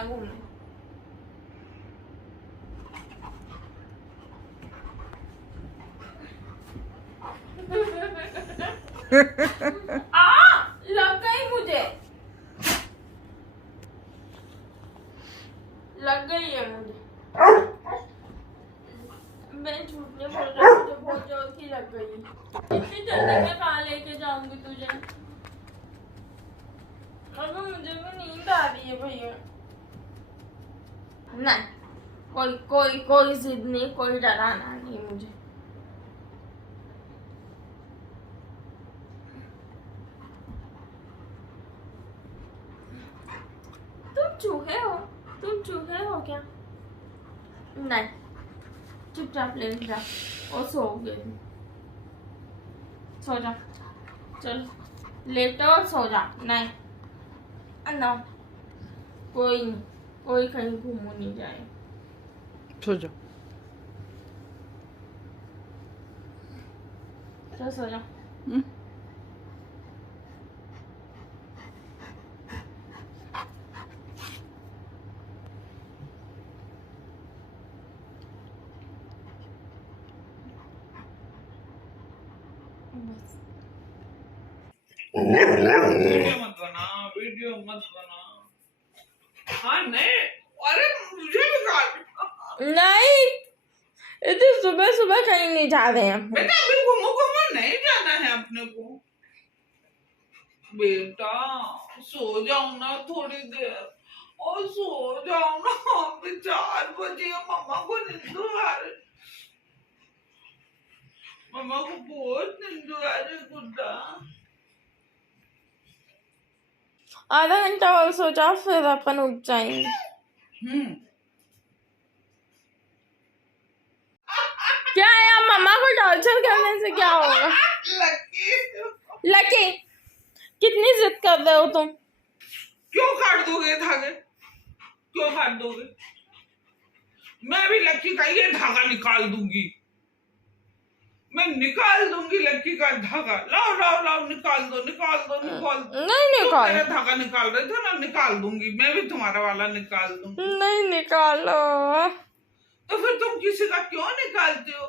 जाना घूमने। लग गई मुझे, लग गई है मुझे। मैं झूठ नहीं बोल रहा, मुझे बहुत जोर की लग गई। इतनी जल्दी मैं कहाँ लेके जाऊंगी तुझे? अगर मुझे भी नींद आ रही है भैया। नहीं, कोई कोई कोई जिद नहीं, कोई डराना नहीं मुझे। तुम चूहे हो क्या? नहीं, चुपचाप लेट जा और सो गए। सो जा, चल लेटो और सो जा। नहीं ना, कोई नहीं, कोई कहीं घूमने नहीं जाए। सो जा। चल सो जा। बस वीडियो मत बना। हाँ नहीं, अरे मुझे निकाल। नहीं, इतनी सुबह सुबह कहीं नहीं जा रहे हैं। बेटा अभी घूमो नहीं जाना है अपने को। बेटा सो जाओ ना थोड़ी देर, और सो जाओ ना। अभी 4 बजे मम्मा को नींद आ रही, मम्मा को बहुत नींद आ रही गुड्डा। आधा घंटा और सो जाओ, फिर अपन उठ जाएंगे। क्या यार, मम्मा को टॉर्चर करने से क्या होगा? लकी, कितनी जिद कर रहे हो तुम? क्यों काट दोगे धागे? क्यों काट दोगे? मैं भी लक्की का ये धागा निकाल दूंगी। मैं निकाल दूंगी लक्की का धागा। लाओ लाओ लाओ, निकाल दो निकाल दो निकाल दो। नहीं निकाल। मेरा धागा निकाल रहे थे ना, निकाल दूंगी। मैं भी तुम्हारा वाला निकाल दूंगी। नहीं निकालो। तो फिर तुम किसी का क्यों निकालते हो?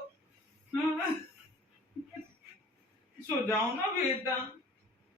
सो जाओ ना बेटा।